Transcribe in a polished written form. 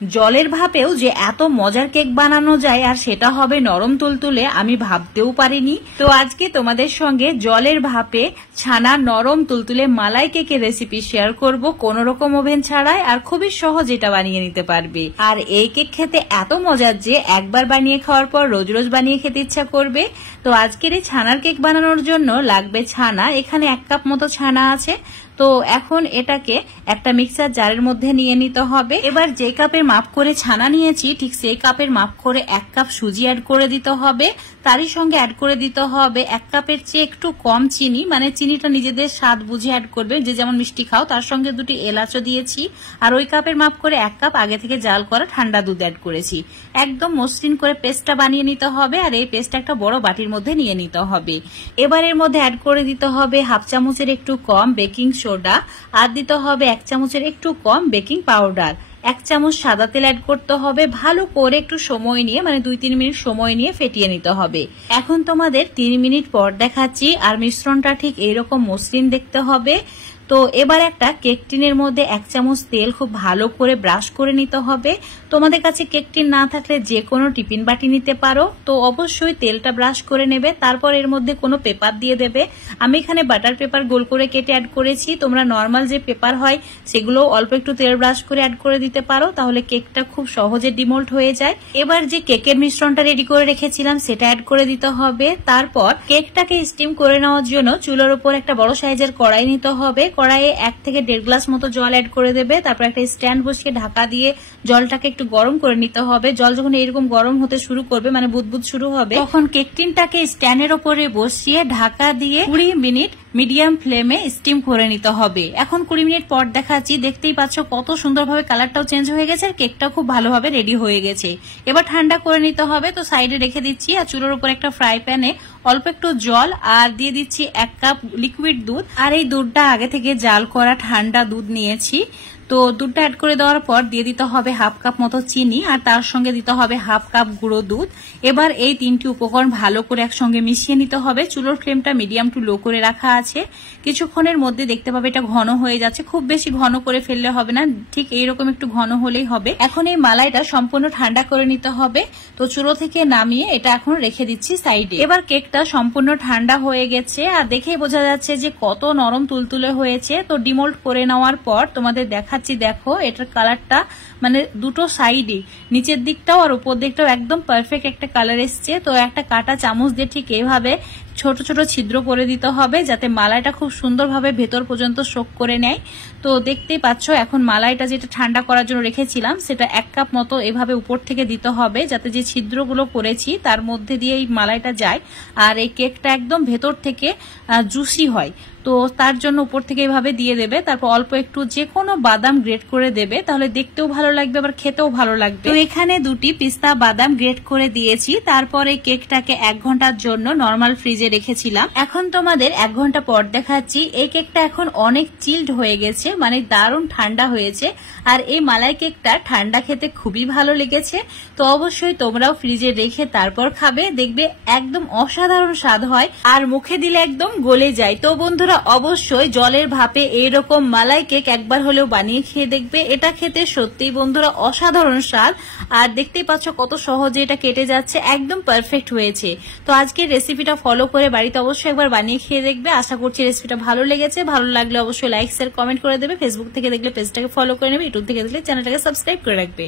জলের ভাপেও যে এত মজার কেক বানানো যায় আর সেটা হবে নরম তুলতুলে আমি ভাবতেও পারিনি। তো আজকে তোমাদের সঙ্গে জলের ভাপে ছানা নরম তুলতুলে মালাই কেকের রেসিপি শেয়ার করব, কোন রকম ওভেন ছাড়াই আর খুবই সহজ এটা বানিয়ে নিতে পারবে। আর এই কেক খেতে এত মজার যে একবার বানিয়ে খাওয়ার পর রোজ রোজ বানিয়ে খেতে ইচ্ছা করবে। তো আজকের এই ছানার কেক বানানোর জন্য লাগবে ছানা। এখানে 1 কাপ মতো ছানা আছে। তো এখন এটাকে একটা মিক্সার জারের মধ্যে নিয়ে নিতে হবে। এবার যে কাপের মাপ করে ছানা নিয়েছি ঠিক সেই কাপের মাপ করে 1 কাপ সুজি অ্যাড করে দিতে হবে। তারই সঙ্গে অ্যাড করে দিতে হবে 1 কাপের চেয়ে একটু কম চিনি, মানে চিনিটা নিজেদের স্বাদ বুঝে অ্যাড করবে, যে যেমন মিষ্টি খাও। তার সঙ্গে 2টি এলাচও দিয়েছি। আর ওই কাপের মাপ করে 1 কাপ আগে থেকে জাল করা ঠান্ডা দুধ অ্যাড করেছি। একদম মসৃণ করে পেস্টটা বানিয়ে নিতে হবে। আর এই পেস্টটা একটা বড় বাটির মধ্যে নিয়ে নিতে হবে। এবার এর মধ্যে অ্যাড করে দিতে হবে 1/2 চামচের একটু কম বেকিং সোডা, আর দিতে হবে 1 চামচের একটু কম বেকিং পাউডার। 1 চামচ সাদা তেল অ্যাড করতে হবে। ভালো করে একটু সময় নিয়ে, মানে 2-3 মিনিট সময় নিয়ে ফেটিয়ে নিতে হবে। এখন তোমাদের 3 মিনিট পর দেখাচ্ছি। আর মিশ্রণটা ঠিক এইরকম মসৃণ দেখতে হবে। তো এবার একটা কেক টিনের মধ্যে 1 চামচ তেল খুব ভালো করে ব্রাশ করে নিতে হবে। তোমাদের কাছে কেক টিন না থাকলে যে কোনো টিফিন বাটি নিতে পারো। তো অবশ্যই তেলটা ব্রাশ করে নেবে। তারপর এর মধ্যে কোনো পেপার দিয়ে দেবে। আমি এখানে বাটার পেপার গোল করে কেটে অ্যাড করেছি। তোমরা নর্মাল যে পেপার হয় সেগুলো অল্প একটু তেল ব্রাশ করে অ্যাড করে দিতে পারো, তাহলে কেকটা খুব সহজে ডিমোল্ড হয়ে যায়। এবার যে কেকের মিশ্রণটা রেডি করে রেখেছিলাম সেটা অ্যাড করে দিতে হবে। তারপর কেকটাকে স্টিম করে নেওয়ার জন্য চুলার উপর একটা বড় সাইজের কড়াই নিতে হবে। কড়াইয়ে 1 থেকে 1.5 গ্লাস মতো জল অ্যাড করে দেবে। তারপর একটা স্ট্যান্ড বসিয়ে ঢাকা দিয়ে জলটাকে একটু গরম করে নিতে হবে। জল যখন এরকম গরম হতে শুরু করবে, মানে বুদবুদ শুরু হবে, তখন কেক টিনটাকে স্ট্যান্ডের উপরে বসিয়ে ঢাকা দিয়ে 20 মিনিট মিডিয়াম ফ্লেমে স্টিম করে নিতে হবে। এখন 20 মিনিট পর দেখাচ্ছি। দেখতেই পাচ্ছ কত সুন্দরভাবে কালারটাও চেঞ্জ হয়ে গেছে আর কেকটাও খুব ভালোভাবে রেডি হয়ে গেছে। এবার ঠান্ডা করে নিতে হবে। তো সাইডে রেখে দিচ্ছি। আর চুলোর উপর একটা ফ্রাই প্যানে অল্প একটু জল আর দিয়ে দিচ্ছি 1 কাপ লিকুইড দুধ। আর এই দুধটা আগে থেকে জাল করা ঠান্ডা দুধ নিয়েছি। তো দুধটা অ্যাড করে দেওয়ার পর দিয়ে দিতে হবে 1/2 কাপ মতো চিনি, আর তার সঙ্গে দিতে হবে 1/2 কাপ গুঁড়ো দুধ। এবার এই 3টি উপকরণ ভালো করে একসঙ্গে মিশিয়ে নিতে হবে। চুলোর ফ্লেমটা মিডিয়াম টু লো করে রাখা আছে। কিছুক্ষণের মধ্যে দেখতে পাবে এটা ঘন হয়ে যাচ্ছে। খুব বেশি ঘন করে ফেললে হবে না, ঠিক এইরকম একটু ঘন হলেই হবে। এখন এই মালাইটা সম্পূর্ণ ঠান্ডা করে নিতে হবে। তো চুলো থেকে নামিয়ে এটা এখন রেখে দিচ্ছি সাইডে। এবার কেকটা সম্পূর্ণ ঠান্ডা হয়ে গেছে আর দেখেই বোঝা যাচ্ছে যে কত নরম তুলতুলে হয়েছে। তো ডিমোল্ড করে নেওয়ার পর তোমাদের দেখো এটার কালারটা, মানে দুটো সাইডে নিচের দিকটাও আর উপর দিকটাও একদম পারফেক্ট একটা কালার এসছে। তো একটা কাটা চামচ দিয়ে ঠিক এইভাবে ছোট ছোট ছিদ্র করে দিতে হবে, যাতে মালাইটা খুব সুন্দরভাবে ভেতর পর্যন্ত সোক করে নেয়। তো দেখতেই পাচ্ছ এখন মালাইটা যেটা ঠান্ডা করার জন্য রেখেছিলাম সেটা 1 কাপ মতো এভাবে উপর থেকে দিতে হবে, যাতে যে ছিদ্রগুলো করেছি তার মধ্যে দিয়ে এই মালাইটা যায় আর এই কেকটা একদম ভেতর থেকে জুসি হয়। তো তার জন্য উপর থেকে এভাবে দিয়ে দেবে। তারপর অল্প একটু যে কোনো বাদাম গ্রেট করে দেবে, তাহলে দেখতেও ভালো লাগবে আবার খেতেও ভালো লাগবে। তো এখানে 2টি পিস্তা বাদাম গ্রেট করে দিয়েছি। তারপরে কেকটাকে 1 ঘন্টার জন্য নর্মাল ফ্রিজে রেখেছিলাম। এখন তোমাদের 1 ঘন্টা পর দেখাচ্ছি। এই কেকটা এখন অনেক চিল্ড হয়ে গেছে, মানে দারুণ ঠান্ডা হয়েছে। আর এই মালাই কেকটা ঠান্ডা খেতে খুবই ভালো লেগেছে। তো অবশ্যই তোমরাও ফ্রিজে রেখে তারপর খাবে, দেখবে একদম অসাধারণ স্বাদ হয় আর মুখে দিলে একদম গলে যায়। তো বন্ধুরা অবশ্যই জলের ভাপে এইরকম মালাই কেক একবার হলেও বানিয়ে খেয়ে দেখবে। এটা খেতে সত্যিই বন্ধুরা অসাধারণ স্বাদ। আর দেখতেই পাচ্ছ কত সহজে এটা কেটে যাচ্ছে, একদম পারফেক্ট হয়েছে। তো আজকের রেসিপিটা ফলো করে বাড়িতে অবশ্যই একবার বানিয়ে খেয়ে দেখবে। আশা করছি রেসিপিটা ভালো লেগেছে। ভালো লাগলে অবশ্যই লাইক শেয়ার কমেন্ট করে দেবে। ফেসবুক থেকে দেখলে পেজটাকে ফলো করে নেবে, ইউটিউব থেকে দেখলে চ্যানেলটাকে সাবস্ক্রাইব করে রাখবে।